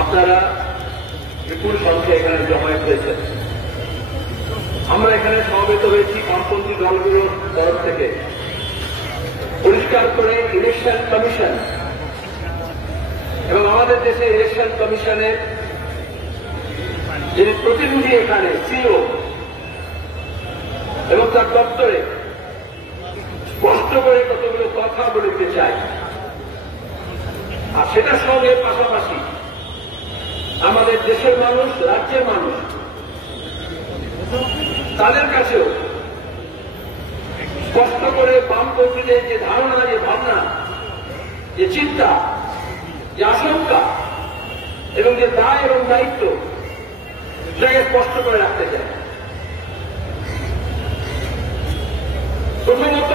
আপনারা বিপুল সংখ্যা এখানে জমায়েত হয়েছেন। আমরা এখানে সমবেত হয়েছি বামপন্থী দলগুলোর তরফ থেকে পরিষ্কার করে ইলেকশন কমিশন এবং আমাদের দেশে ইলেকশন কমিশনের যিনি প্রতিনিধি এখানে সিও এবং তার দপ্তরে স্পষ্ট করে কতগুলো কথা বলতে চাই। আর সেটার সঙ্গে পাশাপাশি আমাদের দেশের মানুষ, রাজ্যের মানুষ, তাদের কাছেও স্পষ্ট করে বামপন্থীদের যে ধারণা, যে ভাবনা, যে চিন্তা, যে আশঙ্কা এবং যে দায় এবং দায়িত্ব, সেটাকে স্পষ্ট করে রাখতে চাই। প্রথমত,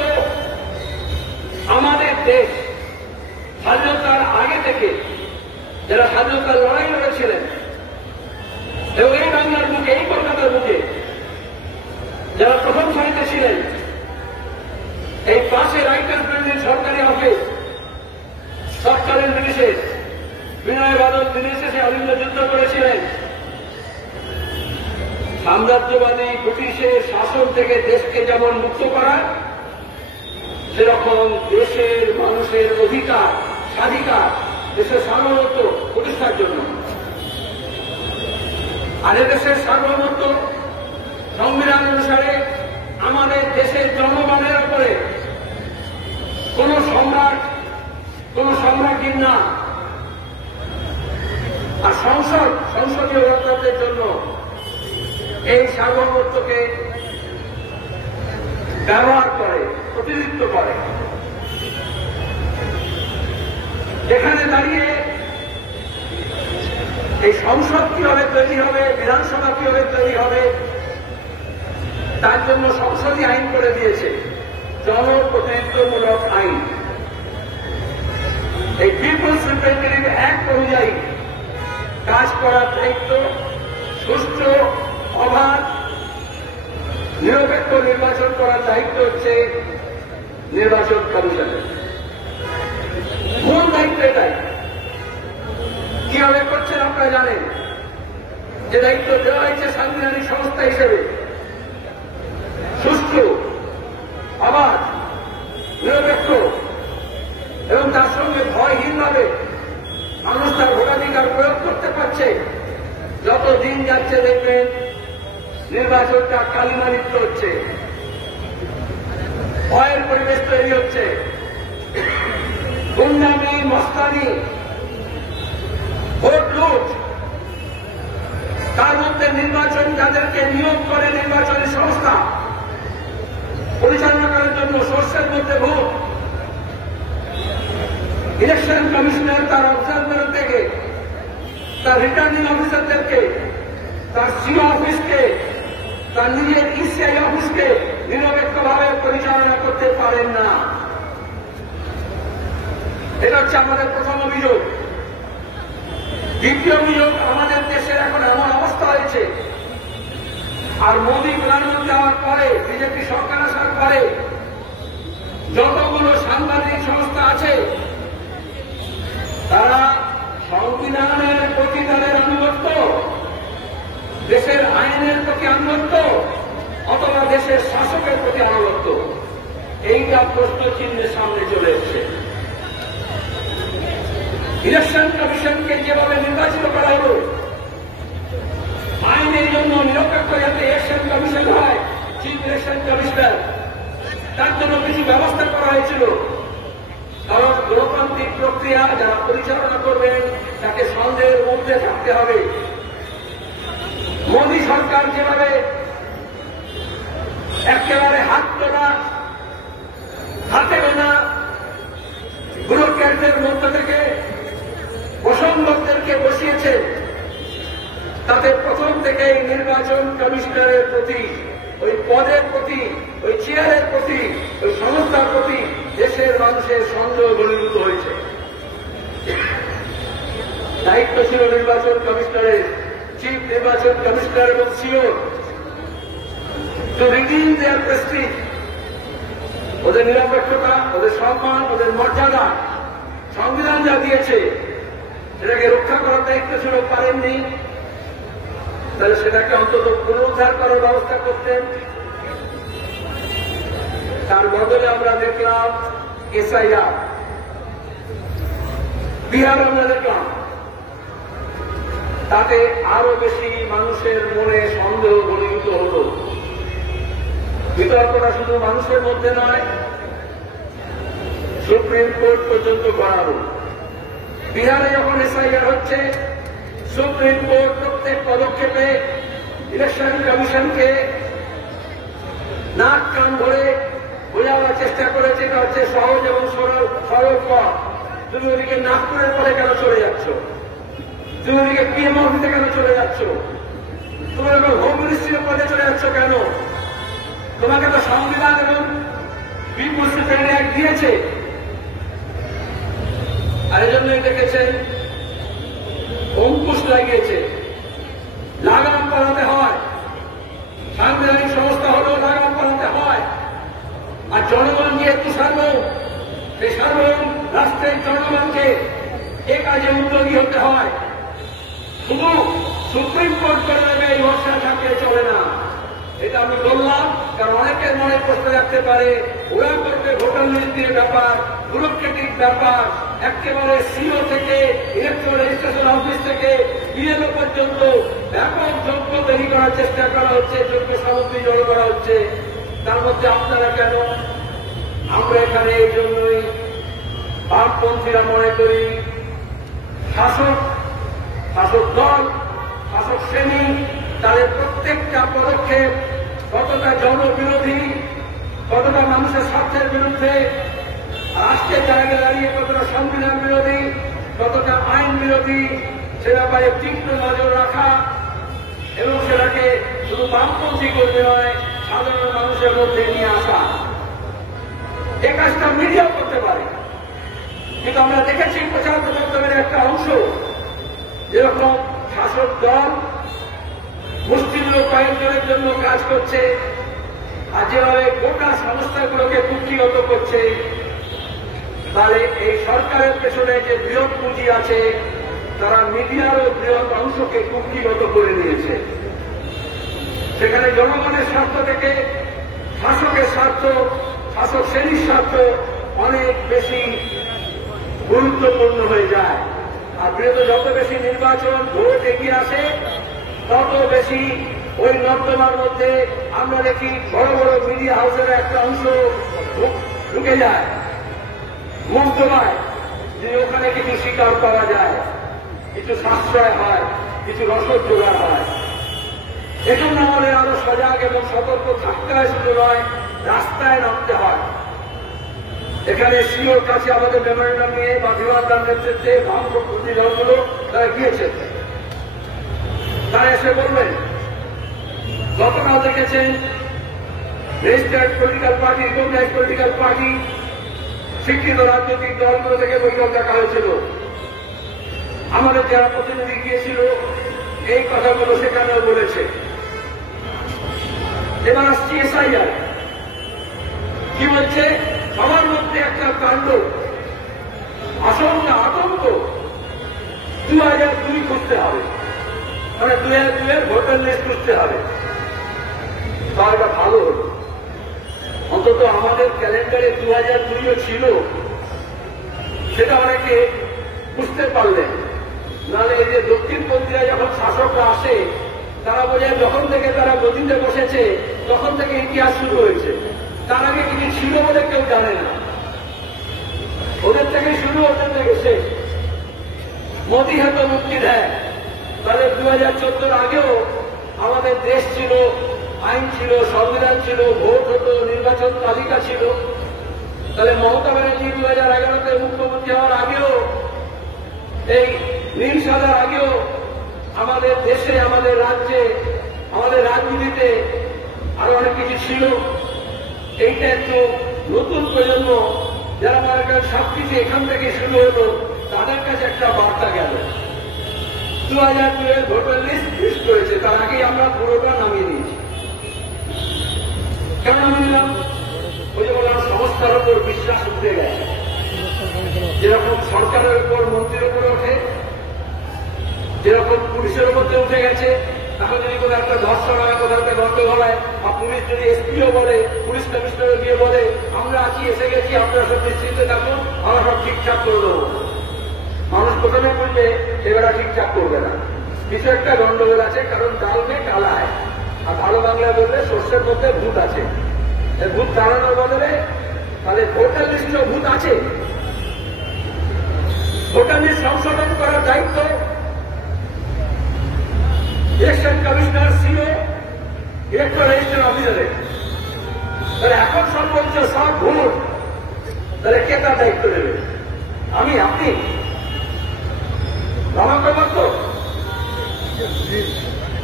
আমাদের দেশ স্বাধীনতার আগে থেকে যারা স্বাধীনতার লড়াই লড়েছিলেন এবং এই বাংলার বুকে, এই কলকাতার বুকে যারা প্রথম সারিতে ছিলেন, এই পাশে রাইটার্স বিল্ডিং সরকারি অফিস, সরকারের বিদেশে বিনয় বাদল বিদেশে অলিন্দ যুদ্ধ করেছিলেন, সাম্রাজ্যবাদী ব্রিটিশের শাসন থেকে দেশকে যেমন মুক্ত করা, সেরকম দেশের মানুষের অধিকার, স্বাধিকার, দেশের সার্বভৌমত্ব প্রতিষ্ঠার জন্য। আর দেশের সার্বভৌমত্ব সংবিধান অনুসারে আমাদের দেশের জনগণের উপরে কোন সম্রাট, কোন সম্রাজ্ঞীর না। আর সংসদীয় গণতন্ত্রের জন্য এই সার্বভৌমত্বকে ব্যবহার করে, প্রতিনিধিত্ব করে। যেখানে দাঁড়িয়ে এই সংসদ কিভাবে তৈরি হবে, বিধানসভা কিভাবে তৈরি হবে, তার জন্য সংসদই আইন করে দিয়েছে, জনপ্রতিনিধিত্বমূলক আইন। এই পিপলস রিপ্রেজেন্টেটিভ অ্যাক্ট অনুযায়ী কাজ করার দায়িত্ব সুষ্ঠু, অবাধ, নিরপেক্ষ নির্বাচন করার দায়িত্ব হচ্ছে নির্বাচন কমিশনের। মূল দায়িত্ব এটাই। কিভাবে করছেন আপনারা জানেন। যে দায়িত্ব দেওয়া হয়েছে সাংবিধানিক সংস্থা হিসেবে সুষ্ঠু, অবাধ, নিরপেক্ষ এবং তার সঙ্গে ভয়হীনভাবে মানুষ তার ভোটাধিকার প্রয়োগ করতে পারছে, যত দিন যাচ্ছে দেখবেন নির্বাচনটা কালিমালিপ্ত হচ্ছে, ভয়ের পরিবেশ তৈরি হচ্ছে, গুন্ডামি, মস্তানি, ভোট লুট, তার মধ্যে নির্বাচন যাদেরকে নিয়োগ করে নির্বাচনী সংস্থা পরিচালনা করার জন্য সোর্সের মধ্যে ভোট, ইলেকশন কমিশনার তার অবজারভার থেকে, তার রিটার্নিং অফিসারদেরকে, তার সিও অফিসকে, তার নিজের ইসিআই অফিসকে নিরপেক্ষভাবে পরিচালনা করতে পারেন না। এটা হচ্ছে আমাদের প্রথম অভিযোগ। দ্বিতীয় অভিযোগ, আমাদের দেশের এখন এমন অবস্থা হয়েছে, আর মোদী প্রধানমন্ত্রী হওয়ার পরে, বিজেপি সরকার আসার পরে যতগুলো সাংবাদিক সংস্থা আছে, তারা সংবিধানের প্রতি তাদের আনুগত্য, দেশের আইনের প্রতি আনুগত্য অথবা দেশের শাসকের প্রতি আনুগত্য, এইটা প্রশ্ন চিহ্নের সামনে চলে এসছে। ইলেকশন কমিশনকে যেভাবে নির্বাচিত করা হল, আইনের জন্য নিরপেক্ষ যাতে ইলেকশন কমিশন হয়, চিফ ইলেকশন কমিশনার, তার জন্য কিছু ব্যবস্থা করা হয়েছিল। কারণ গণতান্ত্রিক প্রক্রিয়া যারা পরিচালনা করবেন তাকে সন্দেহের মধ্যে থাকতে হবে। মোদী সরকার যেভাবে একেবারে হাত তোলা, হাতে গোনা ব্যুরোক্র্যাটদের মধ্য থেকে প্রসঙ্গকদেরকে বসিয়েছে, তাতে প্রথম থেকেই নির্বাচন কমিশনারের প্রতি, ওই পদের প্রতি, ওই চেয়ারের প্রতি, ওই সংস্থার প্রতি দেশের মানুষের সন্দেহ ঘনীভূত হয়েছে। দায়িত্ব ছিল নির্বাচন কমিশনারের, চিফ নির্বাচন কমিশনার এবং সিও, টু রিডিম দেয়ার প্রেস্টিজ, ওদের নিরপেক্ষতা, ওদের সম্মান, ওদের মর্যাদা সংবিধান যা দিয়েছে সেটাকে রক্ষা করার দায়িত্ব ছিল পারেননি, তাহলে সেটাকে অন্তত পুনরুদ্ধার করার ব্যবস্থা করতেন। তার বদলে আমরা দেখলাম এসআইআর, বিহার আমরা দেখলাম, তাতে আরো বেশি মানুষের মনে সন্দেহ ঘনীভূত হল। বিতর্কটা শুধু মানুষের মধ্যে নয়, সুপ্রিম কোর্ট পর্যন্ত গড়ালো। বিহারে যখন এসআইআর হচ্ছে, সুপ্রিম কোর্ট প্রত্যেক পদক্ষেপে ইলেকশন কমিশনকে নাক কান ধরে বোঝাবার চেষ্টা করেছে এটা হচ্ছে সহজ এবং সরল পথ। তুমি ওদিকে নাগপুরের পরে কেন চলে যাচ্ছ? তুমি ওদিকে পিএম অফিসে কেন চলে যাচ্ছ? তুমি ওরকম হোম মিনিস্ট্রির পদে চলে যাচ্ছ কেন? তোমাকে তো সংবিধান এবং পিপুলস ডিফেন্স অ্যাক্ট দিয়েছে। আর এই জন্যই দেখেছেন অঙ্কুশ লাগিয়েছে, লাগাম পড়াতে হয়, সাংবিধানিক সংস্থা হলেও লাগাম পড়াতে হয়। আর জনগণ যেহেতু সার্বভৌম, সেই সার্বভৌম রাষ্ট্রের জনগণকে এ কাজে উদ্যোগী হতে হয়। শুধু সুপ্রিম কোর্ট করে দেবে এই ভরসা থাকলে চলে না। এটা আমি বললাম কারণ অনেকের মনে প্রশ্ন রাখতে পারে ওরা করবে ভোটার লিস্ট দিয়ে ব্যাপার, ব্যুরোক্রেটিক ব্যাপার, একেবারে সিও থেকে ইলেকট্রাল রেজিস্ট্রেশন অফিস থেকে বিএলও পর্যন্ত ব্যাপক যোগ্য তৈরি করার চেষ্টা করা হচ্ছে, যোগ্য সামগ্রী জড়ো করা হচ্ছে। তার মধ্যে আপনারা কেন? আমরা এখানে এই জন্যই বামপন্থীরা মনে করি শাসক দল, শাসক শ্রেণী তাদের প্রত্যেকটা পদক্ষেপ কতটা জনবিরোধী, কতটা মানুষের স্বার্থের বিরুদ্ধে, রাষ্ট্রের জায়গায় দাঁড়িয়ে কতটা সংবিধান বিরোধী, কতটা আইন বিরোধী, সে ব্যাপারে তীক্ষ্ণ নজর রাখা এবং সেটাকে শুধু বামপন্থী কর্মী নয় সাধারণ মানুষের মধ্যে নিয়ে আসা। এই কাজটা মিডিয়াও করতে পারে, কিন্তু আমরা দেখেছি প্রচার প্রচারের একটা অংশ যেরকম শাসক দল মুসলিম লোক কয়েকজনের জন্য কাজ করছে আর যেভাবে গোটা সংস্থাগুলোকে কুক্ষিগত করছে, তাহলে এই সরকারের পেছনে যে বৃহৎ পুঁজি আছে তারা মিডিয়ারও বৃহৎ অংশকে কুক্ষিগত করে নিয়েছে। সেখানে জনগণের স্বার্থ থেকে শাসকের স্বার্থ, শাসক শ্রেণীর স্বার্থ অনেক বেশি গুরুত্বপূর্ণ হয়ে যায়। আর বৃহৎ যত বেশি নির্বাচন ভোট এগিয়ে আসে তত বেশি ওই নর্দমার মধ্যে আমরা দেখি বড় বড় মিডিয়া হাউসের একটা অংশ ঢুকে যায়, মুখ দোলায়, যে ওখানে কিছু শিকার পাওয়া যায়, কিছু সাশ্রয় হয়, কিছু রসদ জোগাড় হয়। এজন্য আমাদের আরো সজাগ এবং সতর্ক থাকতে হয়, শুধু নয় রাস্তায় নামতে হয়। এখানে সিওর কাছে আমাদের মেমোরেন্ডাম নিয়ে বা বিমানদার নেতৃত্বে বামপন্থী দলগুলো তারা গিয়েছেন, তারা এসে বলবেন গতকাল দেখেছেন registered political party, recognised political party, শিক্ষিত রাজনৈতিক দলগুলো থেকে বৈঠক দেখা হয়েছিল। আমাদের যারা প্রতিনিধি গিয়েছিল এই কথাগুলো সেখানেও বলেছে। এবার আসছি এসআইআর কি বলছে, সবার মধ্যে একটা কাণ্ড, আশঙ্কা, আতঙ্ক 2002 করতে হবে, মানে 2002 ভোটার লিস্ট করতে হবে। তাহলে ভালো হল, অন্তত আমাদের ক্যালেন্ডারে 2002 ছিল, সেটা অনেকে বুঝতে পারলেন। নাহলে এই যে দক্ষিণপন্থীরা যখন শাসকরা আসে তারা বোঝায় যখন থেকে তারা গদিতে বসেছে তখন থেকে ইতিহাস শুরু হয়েছে, তার আগে কিছু ছিল বলে কেউ জানে না। ওদের থেকে শুরু, ওদের থেকে শেষ। মোদী হয়তো মুক্তি দেয়, তাহলে 2014 আগেও আমাদের দেশ ছিল, আইন ছিল, সংবিধান ছিল, ভোট হতো, নির্বাচন তালিকা ছিল। তাহলে মমতা ব্যানার্জি 2011-তে মুখ্যমন্ত্রী হওয়ার আগেও, এই নীল সাদার আগেও আমাদের দেশে, আমাদের রাজ্যে, আমাদের রাজনীতিতে আরো অনেক কিছু ছিল। এইটা একটু নতুন প্রজন্ম যারা মনে করেন সবকিছু এখান থেকে শুরু হলো, তাদের কাছে একটা বার্তা গেল। 2002 ভোটার লিস্ট করেছে, তার আগেই আমরা পুরোটা নামিয়ে দিয়েছি। কেন নামিয়ে দিলাম? ওই যে বললাম সংস্থার উপর বিশ্বাস উঠে গেছে। যেরকম সরকারের উপর, মন্ত্রীর উপর ওঠে, যেরকম পুলিশের মধ্যে উঠে গেছে, এখন যদি কোনো একটা ধর্ষণ হয়, কোনো একটা গন্ডগোল হয়, আর পুলিশ যদি এসপিও বলে, পুলিশ কমিশনার গিয়ে বলে আমরা আছি, এসে গেছি, আপনারা সব নিশ্চিন্তে থাকুন, আমরা সব ঠিকঠাক করে দেবো, মানুষ প্রথমে বলবে এবারে ঠিকঠাক করবে না, কিছু একটা গন্ডগোল আছে, কারণ ডাল মে কালা হয়। আর ভালো বাংলায় বললে সর্ষের মধ্যে ভূত আছে। ভূত তাড়ানোর বদলে তাহলে ভোটার লিস্টেও ভূত আছে। ভোটার লিস্ট সংশোধন করার দায়িত্ব election commissioner, CEO, electoral registration অফিসারের। তাহলে এখন সর্বোচ্চ সব ভুল, তাহলে কে তার দায়িত্ব নেবে? আমি, আপনি? আমাকে বলতো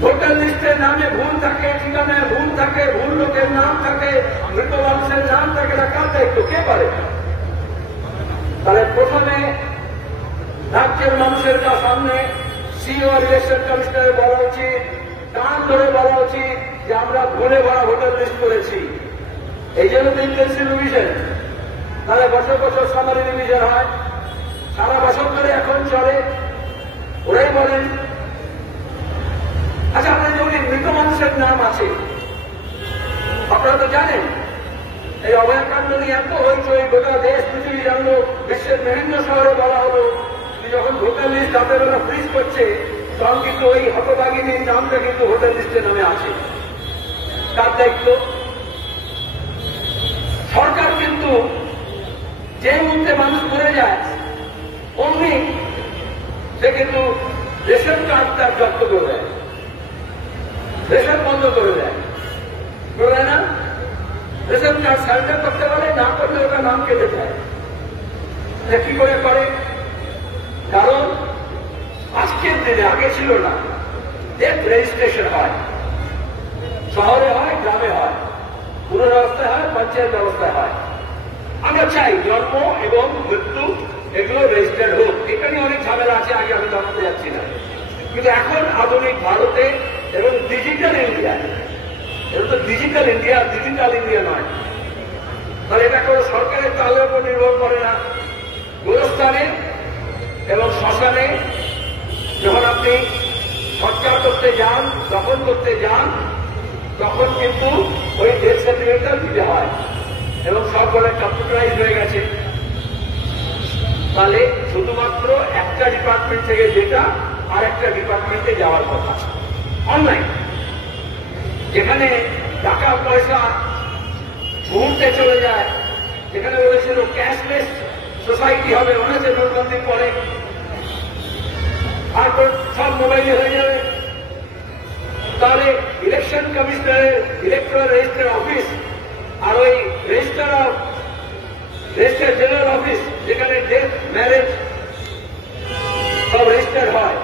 ভোটার লিস্টের নামে ভুল থাকে, ঠিকানায় ভুল থাকে, ভুল লোকের নাম থাকে, মৃত মানুষের নাম থাকে, না কার দায়িত্ব? কে পারে? তাহলে প্রথমে রাজ্যের মানুষের সামনে সিও আর ইলেকশন কমিশনারের বলা উচিত, কান ধরে বলা উচিত যে আমরা ভুলে ভরা ভোটার লিস্ট করেছি। এই জন্য তো ইন্টেনসিভ রিভিশন, তাহলে বছর বছর সামারি রিভিশন হয়, সারা বছর ধরে এখন চলে। ওরাই বলেন। আচ্ছা, আপনার যদি মৃত মানুষের নাম আছে, আপনারা তো জানেন এই অভয়াকাণ্ড নিয়ে এত হইচই, গোটা দেশ পৃথিবী জানলো, বিশ্বের বিভিন্ন শহরে বলা হলো, যখন ভোটার লিস্ট রাতের বেলা ফ্রিজ করছে, তখন কিন্তু ওই হতভাগিনীর নামটা কিন্তু ভোটার লিস্টে নামে আছে। তার দায়িত্ব সরকার কিন্তু যে মুহূর্তে মানুষ মরে যায় অমনি সে কিন্তু রেশন কার্ড তার জব্দ করে দেয়, রেশন বন্ধ করে দেয়, করে না? রেশন কার্ড সারেন্ডার করতে পারে, না করলে ওটা নাম কেটে যায়। কি করে করে? কারণ আজকের দিনে, আগে ছিল না, ডেথ রেজিস্ট্রেশন হয়, শহরে হয়, গ্রামে হয়, পুরো ব্যবস্থায় হয়, পঞ্চায়েত ব্যবস্থায় হয়। আমরা চাই জন্ম এবং মৃত্যু এগুলো রেজিস্টার্ড হোক। এখানে অনেক ঝামেলা আছে, আগে আমি জানাতে যাচ্ছি না। কিন্তু এখন আধুনিক ভারতে এবং ডিজিটাল ইন্ডিয়া, এটা তো ডিজিটাল ইন্ডিয়া, ডিজিটাল ইন্ডিয়া নয়, তাহলে এটা কোনো সরকারের চালের উপর নির্ভর করে না। গোরস্থানে এবং শ্মশানে যখন আপনি খরচা করতে যান, দখল করতে যান, তখন কিন্তু ওই ডেথ সার্টিফিকেটটা দিতে হয়, এবং সবগুলো কম্পিউটারাইজ হয়ে গেছে। তাহলে শুধুমাত্র একটা ডিপার্টমেন্ট থেকে যেটা আর একটা ডিপার্টমেন্টে যাওয়ার কথা অনলাইন, যেখানে টাকা পয়সা মুহূর্তে চলে যায়, যেখানে বলেছিল ক্যাশলেস সোসাইটি হবে, মনে হচ্ছে নোটবন্দির পরে, আর সব মোবাইলে হয়ে যাবে। তাহলে ইলেকশন কমিশনারের ইলেকট্রাল রেজিস্টার অফিস আর ওই রেজিস্টার জেনারেল অফিস, যেখানে ডেথ, ম্যারেজ সব রেজিস্টার হয়,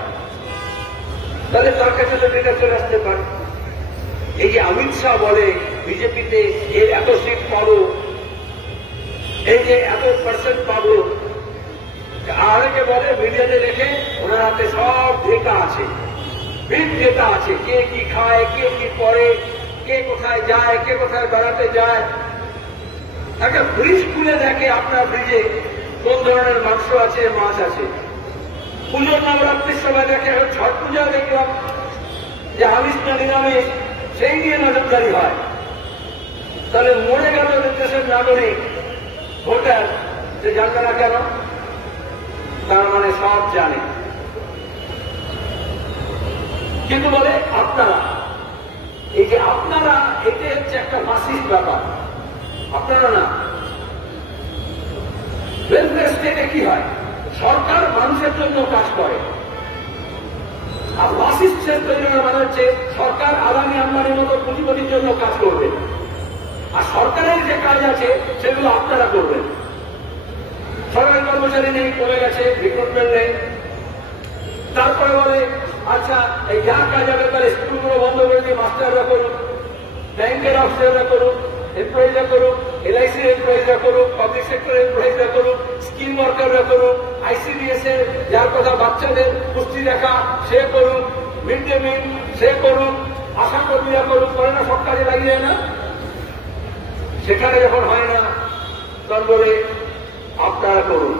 তাহলে তার কাছে তো ডেটা চলে আসতে পারে। এই যে অমিত শাহ বলে বিজেপিতে এর এত সিট পাবো, এই যে এত পার্সেন্ট পাবো, আরেকে বলে মিডিয়াতে দেখে ওনার হাতে সব ডেটা আছে, বিগ ডেটা আছে, কে কি খায়, কে কি করে, কে কোথায় যায়, কে কোথায় বেড়াতে যায়। একটা ফ্রিজ খুলে দেখে আপনার ফ্রিজে কোন ধরনের মাংস আছে, মাছ আছে। পুজোর নবরাত্রির সময় দেখে, ছট পূজা দেখলাম যে আমিষ না নিরামিষ, সেই নিয়ে নজরদারি হয়। তাহলে মরে গেল দেশের নাগরিক, ভোটার, যে জানবে না কেন? তার মানে সব জানে। কিন্তু বলে আপনারা, এই যে আপনারা, এটা হচ্ছে একটা মাসিক ব্যাপার। আপনারা না, ওয়েলফেয়ার স্টেটে কি হয়? সরকার মানুষের জন্য কাজ করে, আর মাসিক স্টেট তৈরি করা মানে হচ্ছে সরকার আদানি আম্বানির মতো পুঁজিপতির জন্য কাজ করবে, আর সরকারের যে কাজ আছে সেগুলো আপনারা করবেন। সরকারি কর্মচারী নেই, কমে গেছে, রিক্রুটমেন্ট নেই। তারপরে বলে আচ্ছা, এই যা কাজ হবে তাহলে স্কুলগুলো বন্ধ করে দিয়ে মাস্টাররা করুন, ব্যাংকের অফিসাররা করুন, এমপ্লয়িজরা করুন, এলআইসির এমপ্লয়িজরা করুন, পাবলিক সেক্টর এমপ্লয়িজরা করুন, স্কিল ওয়ার্কাররা করুন, আইসিডিএস এর যার কথা বাচ্চাদের পুষ্টি দেখা সে করুন, মিড ডে মিল সে করুন, আশা কর্মীরা করুন, করে না? সব কাজে লাগিয়ে না? সেখানে যখন হয় না, তখন বলে আপনারা করুন।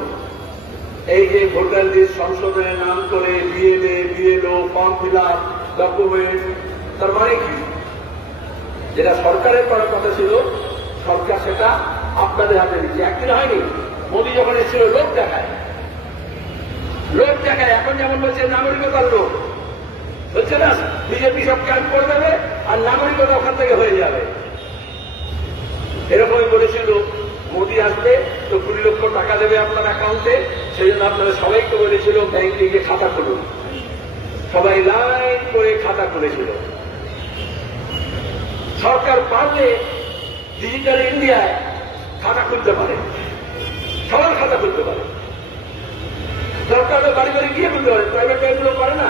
এই যে ভোটার লিস্ট সংশোধনের নাম করে BLA BLO, form fill up, document, তার মানে কি? যেটা সরকারের করার কথা ছিল সরকার সেটা আপনাদের হাতে দিচ্ছে। একদিন হয়নি, মোদী যখন এসেছিল লোক দেখায়, এখন যেমন বলছে নাগরিকতার লোক বলছে না, বিজেপি সব ক্যাম্প করে দেবে আর নাগরিকতা ওখান থেকে হয়ে যাবে। এরকমই বলেছিল মোদী আসবে তো 20 লক্ষ টাকা দেবে আপনার অ্যাকাউন্টে, সেই জন্য আপনারা সবাইকে বলেছিল ব্যাংকে গিয়ে খাতা খুলুন। সবাই লাইন করে খাতা খুলেছিল। সরকার পারলে ডিজিটাল ইন্ডিয়ায় খাতা খুলতে পারে, সবার খাতা খুলতে পারে। সরকার তো বাড়ি বাড়ি গিয়ে খুলতে পারে, প্রাইভেট ব্যাংকগুলো পারে না।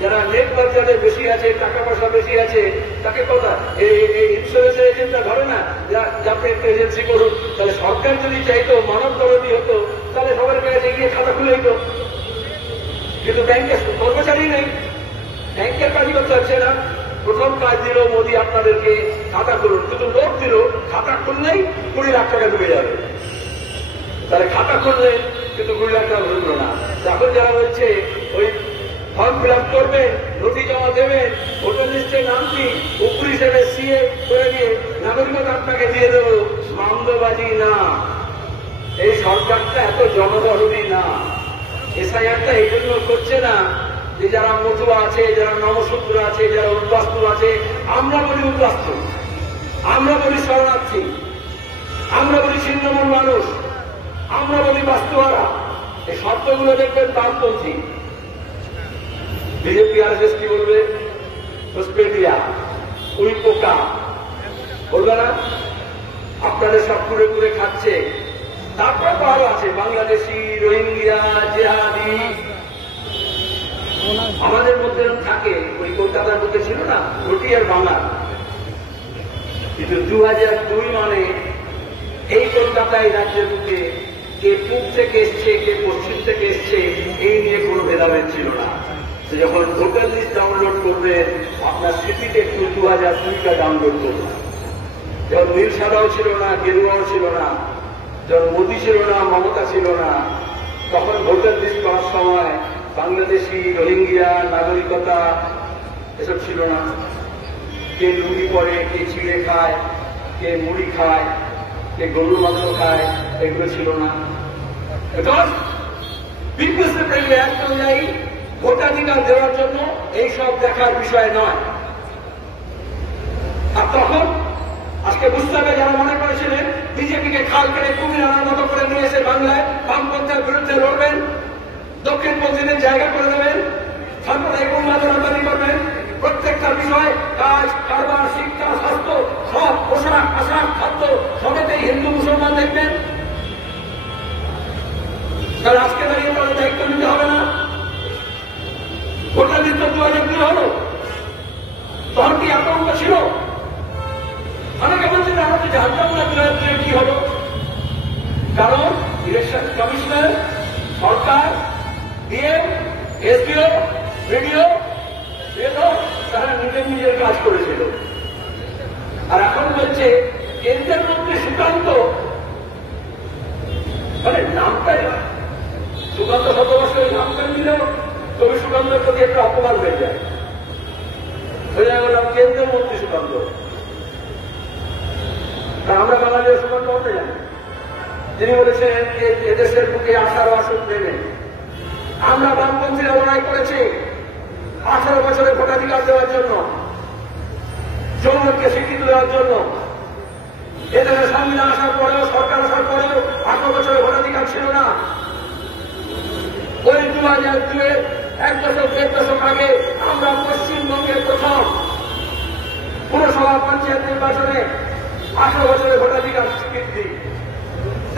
যারা নেটওয়ার্ক যাদের বেশি আছে, টাকা পয়সা বেশি আছে, তাকে কথা এই ইন্স্যুরেন্সের এজেন্টরা ধরে না, আপনি একটা এজেন্সি করুন। তাহলে সরকার যদি চাইতো, মানব দরদি হতো, তাহলে সবার কাছে গিয়ে খাতা খুলে দিত। কিন্তু ব্যাংকের কর্মচারী নেই, ব্যাংকের কাজই করতে হচ্ছে না। প্রথম কাজ দিল মোদী আপনাদেরকে খাতা খুলুন, কিন্তু লোক দিল খাতা খুললেই 20 লাখ টাকা ঢুকে যাবে। তাহলে খাতা খুললেন কিন্তু 20 লাখ টাকা ঢুকলো না। এখন যারা বলছে ওই ফর্ম ফিল আপ করবেন, নথি জমা দেবেন, ভোটার লিস্টে নাম কি উপর হিসেবে সিএ করে দিয়ে নাগরিকতা আপনাকে দিয়ে দেব, মামলাবাজি না। এই সরকারটা এত জনদরদি না। এসআইআরটা এই জন্য করছে না যে যারা মতুয়া আছে, যারা নমশূদ্র আছে, যারা উদ্বাস্তু আছে, আমরা বলি উদ্বাস্তু, আমরা বলি শরণার্থী, আমরা বলি ছিন্নমূল মানুষ, আমরা বলি বাস্তুহারা। এই শব্দগুলো দেখবেন বামপন্থী। বিজেপি আরএসএস কি বলবে? ঘুষপেটিয়া, উই পোকা বলবে না? আপনাদের সব কুড়ে কুড়ে খাচ্ছে। তারপরে তো আরো আছে বাংলাদেশি, রোহিঙ্গিয়া, জেহাদি। আমাদের মধ্যে থাকে, ওই কলকাতার মধ্যে ছিল না রুটি আর বাংলা। কিন্তু 2002 মানে এই কলকাতায় রাজ্যের বুকে কে পূব থেকে এসছে, কে পশ্চিম থেকে এসছে, এই নিয়ে কোনো ভেদাভেদ ছিল না। যখন ভোটার লিস্ট ডাউনলোড করবেন, আপনার স্মৃতিতে একটু 2002টা ডাউনলোড করবেন। যখন নীল সাদাও ছিল না, গেরুয়াও ছিল না, যখন মোদী ছিল না, মমতা ছিল না, তখন ভোটার লিস্ট করার সময় বাংলাদেশি, রোহিঙ্গিয়া, নাগরিকতা এসব ছিল না। কে লুঙ্গি পরে, কে ছিঁড়ে খায়, কে মুড়ি খায়, কে গরুর মাংস খায়, এগুলো ছিল না। বিপিএসের প্রেমে এক অনুযায়ী ভোটাধিকার দেওয়ার জন্য এইসব দেখার বিষয় নয়। আর তখন আজকে বুঝতে হবে, যারা মনে করেছিলেন বিজেপিকে খাল কেটে কুমির আনার মতো করে নিয়ে এসে বাংলায় বামপন্থার বিরুদ্ধে লড়বেন, দক্ষিণপন্থীদের জায়গা করে দেবেন, সাম্প্রদায়িক উন্মাদন আমদানি করবেন, প্রত্যেকটা বিষয়, কাজ কারবার, শিক্ষা, স্বাস্থ্য, সব পোশাক আশাক খাদ্য সবেতেই হিন্দু মুসলমান দেখবেন, তাহলে আজকে দাঁড়িয়ে তাদের দায়িত্ব নিতে হবে না? ভোটার লিস্ট 2002 হলো, তখন কি আতঙ্ক ছিল? অনেকে বলছেন আমরা তো জানতাম না 2002 কি হলো। কারণ ইলেকশন কমিশনার, সরকার, ডিএম, এসডিও, বিডিও তারা নিজের কাজ করেছিল। আর এখন বলছে কেন্দ্রের মন্ত্রী সুকান্ত, মানে নামটাই সুকান্ত, 7 বছরের নামটা দিলেও তবে সুকান্তের প্রতি একটা অপমান হয়ে যায়, বললাম কেন্দ্রের মন্ত্রী সুকান্ত। আমরা বাঙালিরা সুকান্ত হতে জানি, যিনি বলেছেন এদেশের বুকে 18 আসন দেবেন। আমরা বামপন্থীরা লড়াই করেছি 18 বছরে ভোটাধিকার দেওয়ার জন্য, যৌনকে স্বীকৃতি দেওয়ার জন্য। এদেশের সংবিধান আসার পরেও, সরকার আসার পরেও 18 বছরে ভোটাধিকার ছিল না। ওই 2002 1 দশক 1.5 দশক আগে আমরা পশ্চিমবঙ্গের প্রথম পুরসভা পঞ্চায়েত নির্বাচনে 18 বছরে ভোটাধিকার স্বীকৃতি।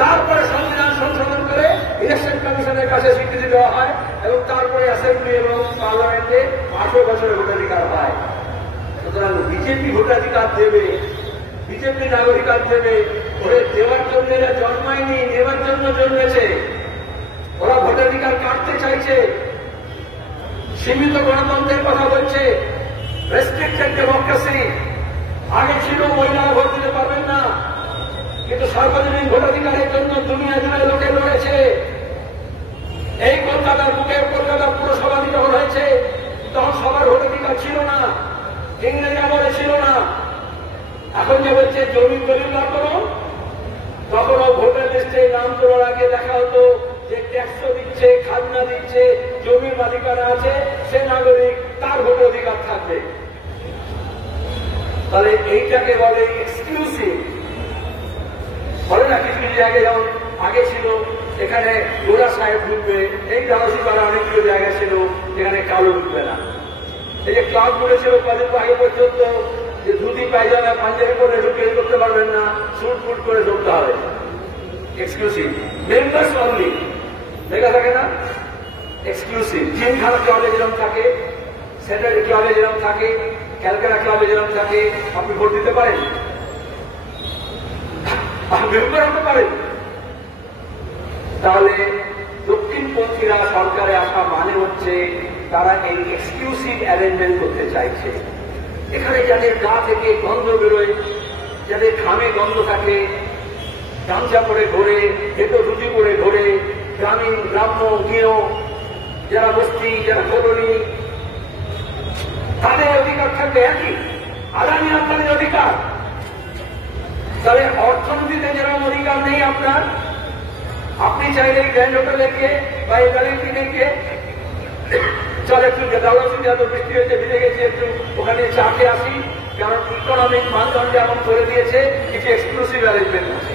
তারপরে সংবিধান সংশোধন করে ইলেকশন কমিশনের কাছে স্বীকৃতি দেওয়া হয় এবং তারপরে অ্যাসেম্বলি এবং পার্লামেন্টে 18 বছরে ভোটাধিকার হয়। সুতরাং বিজেপি ভোটাধিকার দেবে, বিজেপি নাগরিকার দেবে, ওরে দেওয়ার জন্য এরা জন্মায়নি, নেওয়ার জন্য জন্মেছে। ওরা ভোটাধিকার কাটতে চাইছে, সীমিত গণতন্ত্রের কথা বলছে, রেস্ট্রিক্টেড ডেমোক্রেসি। আগে ছিল মহিলারা ভোট দিতে পারবেন না, কিন্তু সার্বজনীন ভোটাধিকারের জন্য দুনিয়া জুড়ে লোকে লড়েছে। এই কলকাতার বুকে কলকাতা পুরসভা যখন হয়েছে ইংরেজি আমলে ছিল না। এখন যে বলছে জমি দলিল করো, তখনও ভোটার লিস্টে নাম তোলার আগে দেখা হতো যে ট্যাক্স দিচ্ছে, খাজনা দিচ্ছে, জমির মালিকানা আছে, সে নাগরিক, তার ভোট অধিকার থাকবে। তাহলে এইটাকে বলে এক্সক্লুসিভ। বলে না কিছু কিছু জায়গায় যেমন আগে ছিল এখানে গোড়া সাহেব ঢুকবে, এই ধারসিপাড়া অনেকগুলো জায়গা ছিল এখানে কালো ঢুকবে না। এই যে ক্লাব বলেছিল কদিন আগে পর্যন্ত যে ধুতি পায়জামা পাঞ্জাবি করে ঢুকে করতে পারবেন না, সুট ফুট করে ঢুকতে হবে। এক্সক্লুসিভ, মেম্বার্স অনলি, দেখা থাকে না? এক্সক্লুসিভ। জিমখানা ক্লাবে যেরকম থাকে, স্যাটারি ক্লাবে যেরকম থাকে, ক্যালকাটা ক্লাবে যেরকম থাকে, আপনি ভোট দিতে পারেন, মেম্বার হতে পারেন। তাহলে দক্ষিণপন্থীরা সরকারে আসা মানে হচ্ছে তারা এই এক্সক্লুসিভ অ্যারেঞ্জমেন্ট করতে চাইছে। এখানে যাদের গা থেকে গন্ধ বেরোয়, যাদের ঘামে গন্ধ থাকে, গামছা পরে ঘোরে, হেঁটো ধুতি পরে ঘোরে, গ্রামীণ গ্রাম্য গৃহ, যারা বস্তি, যারা কলোনি, তাদের অধিকার থাকবে একই, আদানি আম্বানির অধিকার। তাহলে অর্থনীতিতে যেরকম অধিকার নেই আপনার, আপনি চাইলে গ্র্যান্ড হোটেলে গিয়ে বা এই ভ্যালেন্টিনে গিয়ে চল একটু দাওয়াতে এত বৃষ্টি হয়েছে, ভিজে গেছি, একটু ওখানে চা খেয়ে আসি, কারণ ইকোনমিক মানদণ্ডে এমন করে দিয়েছে কিছু এক্সক্লুসিভ অ্যারেঞ্জমেন্ট আছে।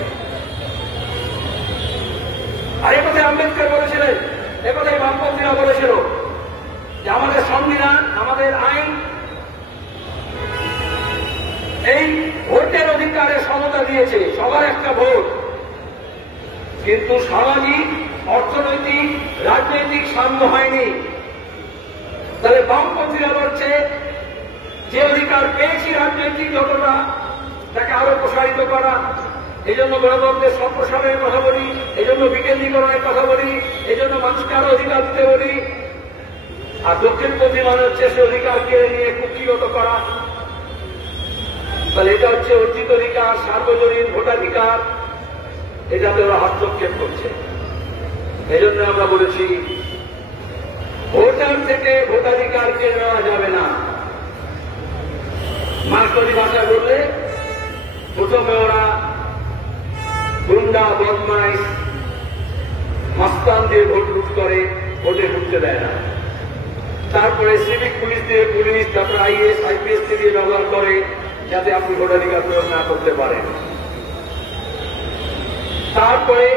আর এ কথাই আম্বেদকর বলেছিলেন, এ কথাই বামপন্থীরা বলেছিল যে আমাদের সংবিধান, আমাদের আইন এই ভোটের অধিকারে সমতা দিয়েছে, সবার একটা ভোট, কিন্তু সামাজিক, অর্থনৈতিক, রাজনৈতিক সাম্য হয়নি। তাহলে বামপন্থীরা বলছে যে অধিকার পেয়েছি রাজনৈতিক যতটা, তাকে আরো প্রসারিত করা। এই জন্য গণতন্ত্রের সম্প্রসারণের কথা বলি, এই জন্য বিকেন্দ্রীকরণের কথা বলি, এই জন্য মানুষকে আরো অধিকার দিতে বলি। আর দক্ষিণপন্থী মানে হচ্ছে সে অধিকার কেড়ে নিয়ে কুক্ষিগত করা। তাহলে এটা হচ্ছে অর্জিত অধিকার, সার্বজনীন ভোটাধিকার, এটাতে ওরা হস্তক্ষেপ করছে। এই জন্য আমরা বলেছি ভোটার থেকে ভোটাধিকার কেড়ে নেওয়া যাবে না। মার্কসবাদী ভাষা বললে প্রথমে ওরা গুন্ডা, বদমাইশ, মাস্তান দিয়ে ভোট লুট করে, ভোটে ঢুকতে দেয় না। তারপরে সিভিক পুলিশ দিয়ে পুলিশ, তারপরে আইএস, আইপিএস দিয়ে ব্যবহার করে যাতে আপনি ভোটাধিকার প্রয়োগ না করতে পারেন। তারপরে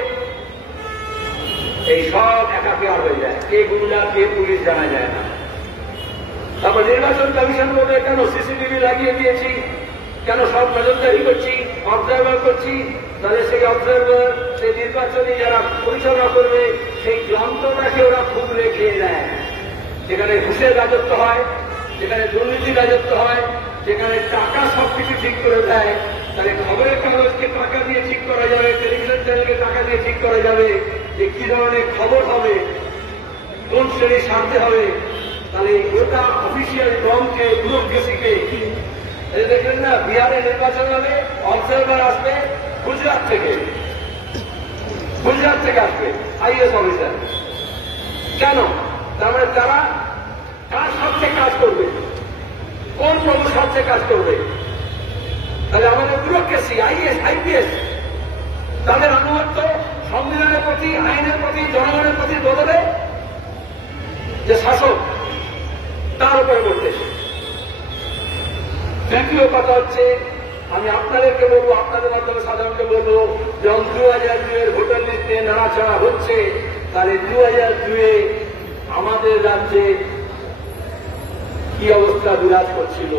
এই সব একাকার হয়ে যায়, কে গুন্ডা কে পুলিশ জানা যায় না। তারপর নির্বাচন কমিশন বলে কেন সিসিটিভি লাগিয়ে দিয়েছি, কেন সব নজরদারি করছি, অবজারভার করছি। তাহলে সেই অবজারভার, সেই নির্বাচনী যারা পরিচালনা করবে, সেই যন্ত্রটাকে ওরা খুব রেখে দেয়। যেখানে ঘুষের রাজত্ব হয়, যেখানে দুর্নীতির রাজত্ব হয়, যেখানে টাকা সবকিছু ঠিক করে দেয়, তাহলে খবরের কাগজকে টাকা দিয়ে ঠিক করা যাবে, টেলিভিশন চ্যানেলকে টাকা দিয়ে ঠিক করা যাবে যে কি ধরনের খবর হবে, কোন শ্রেণীর স্বার্থে হবে। তাহলে গোটা অফিসিয়াল দমকে, ব্যুরোক্রেসিকে, দেখলেন না বিহারে নির্বাচন হবে, অবজারভার আসবে গুজরাট থেকে আসবে আইএস অফিসার। কেন? তার মানে তারা কার স্বার্থে কাজ করবে, কোন প্রভুর স্বার্থে কাজ করবে। তাহলে আমাদের ব্যুরোক্রেসি, আইএস, আইপিএস, তাদের আনুগত্য সংবিধানের প্রতি, আইনের প্রতি, জনগণের প্রতি বদলে যে শাসক, তার উপরে করতেছে। তৃতীয় কথা হচ্ছে, আমি আপনাদেরকে বলবো, আপনাদের মাধ্যমে সাধারণকে বলবো, যখন 2002 ভোটার লিস্টে নাড়াচাড়া হচ্ছে, তাহলে 2002 আমাদের রাজ্যে কি অবস্থা বিরাজ করছিল।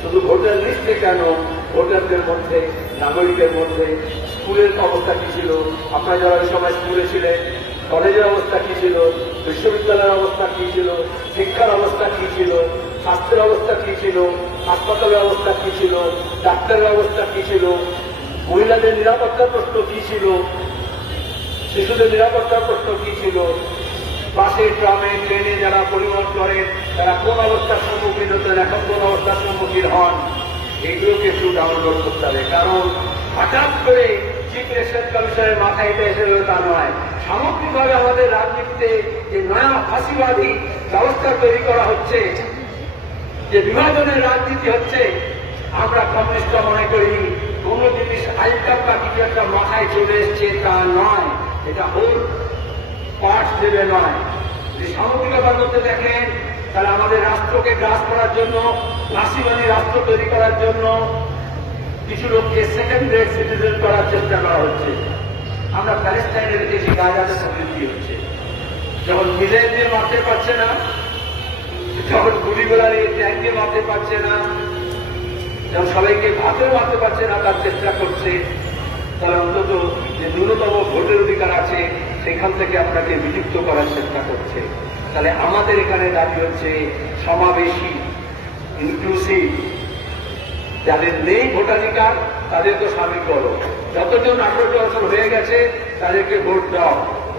শুধু ভোটার লিস্টে কেন, ভোটারদের মধ্যে, নাগরিকের মধ্যে স্কুলের অবস্থা কি ছিল, আপনারা যারা ওই সময় স্কুলে ছিলেন, কলেজের অবস্থা কি ছিল, বিশ্ববিদ্যালয়ের অবস্থা কি ছিল, শিক্ষার অবস্থা কি ছিল, স্বাস্থ্যের অবস্থা কি ছিল, হাসপাতালের অবস্থা কি ছিল, ডাক্তারের অবস্থা কি ছিল, মহিলাদের নিরাপত্তার প্রশ্ন কি ছিল, শিশুদের নিরাপত্তার প্রশ্ন কি ছিল, বাসে, ট্রামে, ট্রেনে যারা পরিবহন করেন তারা কোন অবস্থার সম্মুখীন হতেন, এখন কোন অবস্থার সম্মুখীন হন, এগুলোকে একটু ডাউনলোড করতে হবে। কারণ হঠাৎ করে চিফ ইলেকশন কমিশনের মাথায় এটা এসে তা নয়। সামগ্রিকভাবে আমাদের রাজনীতিতে যে নয়া ফাঁসিবাদী ব্যবস্থা তৈরি করা হচ্ছে, যে বিভাজনের রাজনীতি হচ্ছে, আমরা কমিউনিস্ট মনে করি কোন জিনিস আইকার বা কিছু একটা মাথায় চলে এসছে তা নয়, এটা হোল পার্টস দেবে নয়। যদি সামগ্রিকতার মধ্যে দেখেন তাহলে আমাদের রাষ্ট্রকে গ্রাস করার জন্য, ফাঁসিবাদী রাষ্ট্র তৈরি করার জন্য কিছু লোককে সেকেন্ড গ্রেড সিটিজেন করার চেষ্টা করা হচ্ছে। আমরা প্যালেস্টাইনের দেশে গাজাতে প্রবৃদ্ধি হচ্ছে, যখন মিসাইল দিয়ে মারতে পারছে না, যখন গুলিগোলা নিয়ে ট্যাঙ্ক দিয়ে মারতে পারছে না, যখন সবাইকে ভাতেও মারতে পারছে না তার চেষ্টা করছে, তাহলে অন্তত যে ন্যূনতম ভোটের অধিকার আছে সেখান থেকে আপনাকে বিযুক্ত করার চেষ্টা করছে। তাহলে আমাদের এখানে দাবি হচ্ছে সমাবেশী, ইনক্লুসিভ। যাদের নেই ভোটাধিকার তাদেরকে সামিল করো, যতজন 18 বছর হয়ে গেছে তাদেরকে ভোট দাও,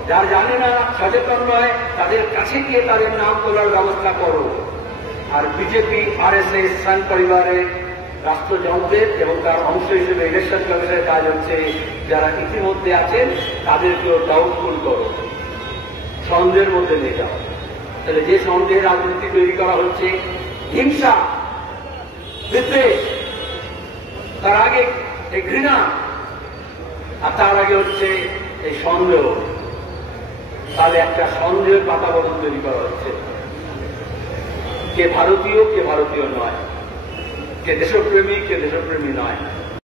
যার জানে না, সচেতন নয়, তাদের কাছে গিয়ে তাদের নাম তোলার ব্যবস্থা করো। আর বিজেপি, আরএসএস, সংঘ পরিবারের রাষ্ট্রযন্ত্রের এবং তার অংশ হিসেবে ইলেকশন কমিশনের কাজ হচ্ছে যারা ইতিমধ্যে আছেন তাদেরকেও ডাউটফুল করো, সন্দেহের মধ্যে নিয়ে যাও। তাহলে যে সন্দেহের রাজনীতি তৈরি করা হচ্ছে, হিংসা, বিদ্বেষ, তার আগে এই ঘৃণা, আর তার আগে হচ্ছে এই সন্দেহ, তাহলে একটা সন্দেহের বাতাবরণ তৈরি করা হচ্ছে। কে ভারতীয়, কে ভারতীয় নয়, কে দেশপ্রেমী, কে দেশপ্রেমী নয়।